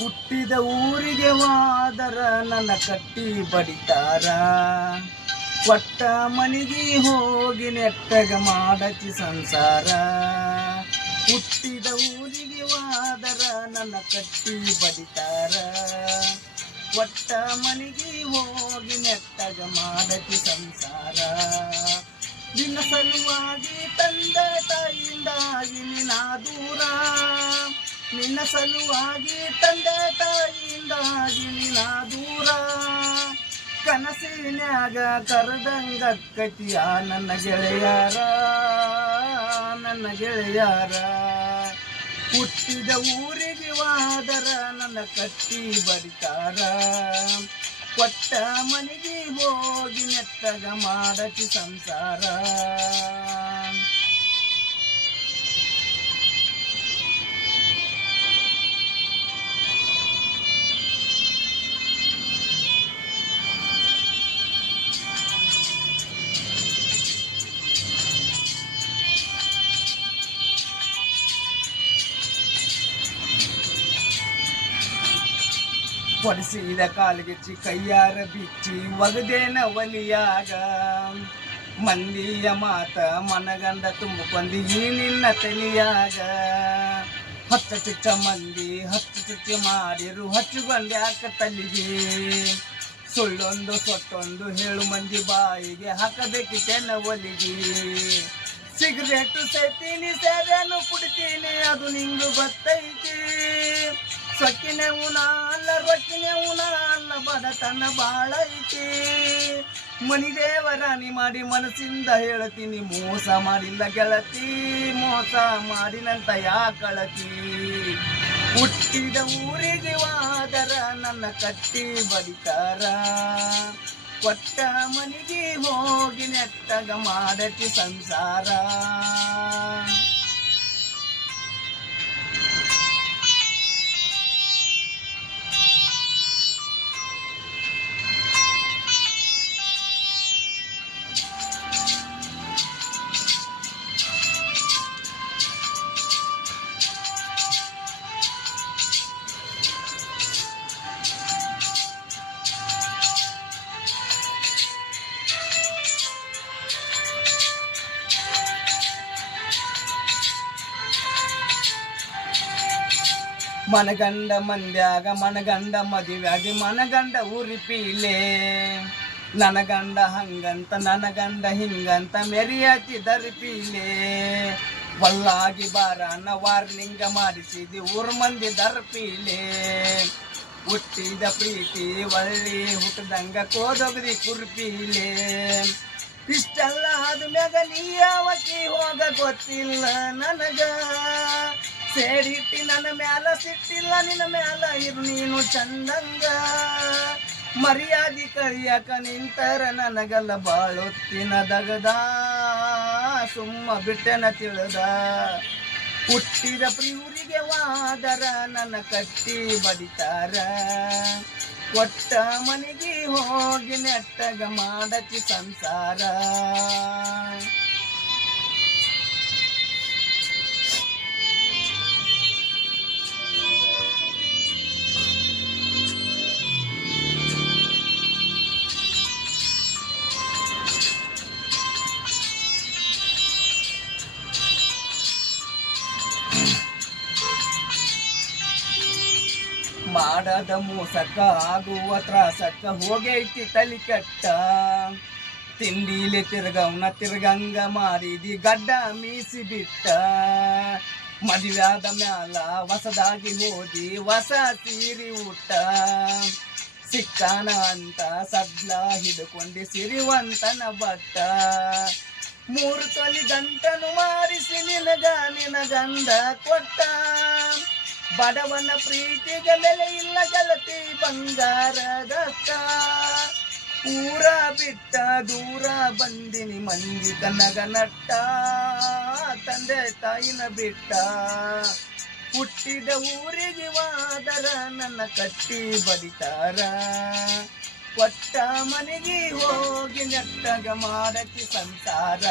ಹುಟ್ಟಿದ ಊರಿಗೆ ವಾದರ ನನ್ನ ಕಟ್ಟಿ ಬಡಿತಾರ. ಕೊಟ್ಟ ಮನಿಗೆ ಹೋಗಿ ನೆಟ್ಟಗ ಮಾಡತಿ ಸಂಸಾರ. ಹುಟ್ಟಿದ ಊರಿಗೆ ವಾದರ ನನ್ನ ಕಟ್ಟಿ ಬಡಿತಾರ. ಕೊಟ್ಟ ಮನಿಗೆ ಹೋಗಿ ನೆಟ್ಟಗ ಮಾಡತಿ ಸಂಸಾರ. ನಿನ್ನ ಸಲುವಾಗಿ ತಂದೆ ತಾಯಿಯಿಂದಾಗಿ ನಾ ದೂರ. ನಿನ್ನ ಸಲುವಾಗಿ ತಂದೆ ತಾಯಿಯಿಂದಾಗಿ ನಾ ದೂರ. ಕನಸಿನ್ಯಾಗ ಕರೆದಂಗಕ್ಕತಿಯ ನನ್ನ ಗೆಳೆಯಾರ, ನನ್ನ ಗೆಳೆಯಾರ. ಹುಟ್ಟಿದ ಊರಿಗೆ ವಾದರ ನನ್ನ ಕಟ್ಟಿ ಬಡಿತಾರ. ಕೊಟ್ಟ ಮನೆಗೆ ಹೋಗಿ ನೆಟ್ಟಗ ಮಾಡತಿ ಸಂಸಾರ. ಹೊಡಿಸಿದ ಕಾಲಿಗೆಚ್ಚಿ ಕೈಯಾರ ಬಿಚ್ಚಿ ಒಗದೇನ ಒಲಿಯಾಗ. ಮಂದಿಯ ಮಾತ ಮನಗಂಡ ತುಂಬಿಕೊಂಡಿ ಈ ನಿನ್ನ ತಲಿಯಾಗ. ಹತ್ತು ಚುಚ್ಚ ಮಂದಿ ಹತ್ತು ಚುಚ್ಚ ಮಾಡಿರು ಹಚ್ಚುಗೊಂಡ್ಯಾಕ ತಲಿಗೆ. ಸುಳ್ಳೊಂದು ಸೊಟ್ಟೊಂದು ಹೇಳು ಮಂದಿ ಬಾಯಿಗೆ ಹಾಕಬೇಕಿಟ್ಟೆನ ಒಲಿಗೆ. ಸಿಗರೇಟು ಸೇತೀನಿ ಸೇರೇನು ಕುಡಿತೀನಿ ಅದು ನಿಂಗು ಗೊತ್ತೈತಿ. ಸೊಕ್ಕಿನೆ ಉಣ ಅಲ್ಲ ರೊಕ್ಕಿನೆ ಉಣ ಅಲ್ಲ ಬಡತನ ಬಾಳ ಐತಿ. ಮನಿ ದೇವರಾಣಿ ಮಾಡಿ ಮನಸ್ಸಿಂದ ಹೇಳ್ತೀನಿ ಮೋಸ ಮಾಡಿಲ್ಲ ಗೆಳತಿ, ಮೋಸ ಮಾಡಿನಂತ ಯಾಕಳತಿ. ಹುಟ್ಟಿದ ಊರಿಗೆ ವಾದರ ನನ್ನ ಕಟ್ಟಿ ಬಡಿತಾರ. ಕೊಟ್ಟ ಮನಿಗೆ ಹೋಗಿ ನೆಟ್ಟಗ ಮಾಡತಿ ಸಂಸಾರ. ಮನಗಂಡ ಮಂದ್ಯಾಗ ಮನಗಂಡ ಮದುವೆಯಾಗಿ ಮನಗಂಡ ಉರಿಪೀಲೆ. ನನಗಂಡ ಹಂಗಂತ ನನಗಂಡ ಹಿಂಗಂತ ಮೆರಿಯಾತಿ ದರ್ಪೀಲೆ. ಒಲ್ಲಾಗಿ ಬಾರನ ವಾರ್ನಿಂಗ ಮಾಡಿಸಿದಿ ಊರ್ ಮಂದಿ ದರ್ಪೀಲೆ. ಹುಟ್ಟಿದ ಪ್ರೀತಿ ಒಳ್ಳಿ ಹುಟ್ಟದಂಗ ಕೋದೊಗದಿ ಕುರ್ಪೀಲೆ. ಇಷ್ಟೆಲ್ಲ ಆದ್ಮ್ಯಾಗ ನೀ ಯಾವಕಿ ಹೋಗ ಗೊತ್ತಿಲ್ಲ ನನಗ. ಸೇಡಿಟ್ಟಿ ನನ್ನ ಮ್ಯಾಲ ಸಿಟ್ಟಿಲ್ಲ ನಿನ್ನ ಮ್ಯಾಲ ಇರು ನೀನು ಚಂದಂಗ. ಮರ್ಯಾದಿ ಕರಿಯಾಕ ನಿಂತರ ನನಗಲ್ಲ ಬಾಳೊತ್ತಿನ ದಗದ. ಸುಮ್ಮ ಬಿಟ್ಟೆನ ತಿಳಿದ. ಹುಟ್ಟಿದ ಪ್ರಿಯೂರಿಗೆ ವಾದರ ನನ್ನ ಕಟ್ಟಿ ಬಡಿತಾರ. ಕೊಟ್ಟ ಮನೆಗೆ ಹೋಗಿ ನೆಟ್ಟಗ ಮಾಡತಿ ಸಂಸಾರ. ಮಾಡದ ಮೋಸಕ್ಕ ಆಗುವ ತ್ರಾಸಕ್ಕ ಹೋಗೈತಿ ತಲಿ ಕಟ್ಟ. ತಿಂಡಿಲಿ ತಿರ್ಗವ್ನ ತಿರ್ಗಂಗ ಮಾಡಿದಿ ಗಡ್ಡ ಮೀಸಿ ಬಿಟ್ಟ. ಮದುವೆಯಾದ ಮ್ಯಾಲ ಹೊಸದಾಗಿ ಹೋದಿ ಹೊಸ ಸೀರಿ ಊಟ. ಸಿಕ್ಕಾನ ಅಂತ ಸಡ್ಲ ಹಿಡ್ಕೊಂಡಿ ಸಿರಿವಂತನ ಬಟ್ಟ. 3 ತೊಲಿ ಗಂಟನು ಮಾಡಿಸಿ ನಿನಗ ನಿನ ಗಂಡ ಕೊಟ್ಟ. ಬಡವನ ಪ್ರೀತಿಗೆ ಬೆಲೆ ಇಲ್ಲ ಗೆಳತಿ ಬಂಗಾರದಕ್ಕ. ಊರ ಬಿಟ್ಟ ದೂರ ಬಂದಿನಿ ಮಂದಿ ಕನಗ ನಟ್ಟ. ತಂದೆ ತಾಯಿನ ಬಿಟ್ಟ. ಹುಟ್ಟಿದ ಊರಿಗೆ ವಾದರ ನನ್ನ ಕಟ್ಟಿ ಬಡಿತಾರ. ಕೊಟ್ಟ ಮನೆಗೆ ಹೋಗಿ ನೆಟ್ಟಗ ಮಾಡತಿ ಸಂಸಾರ.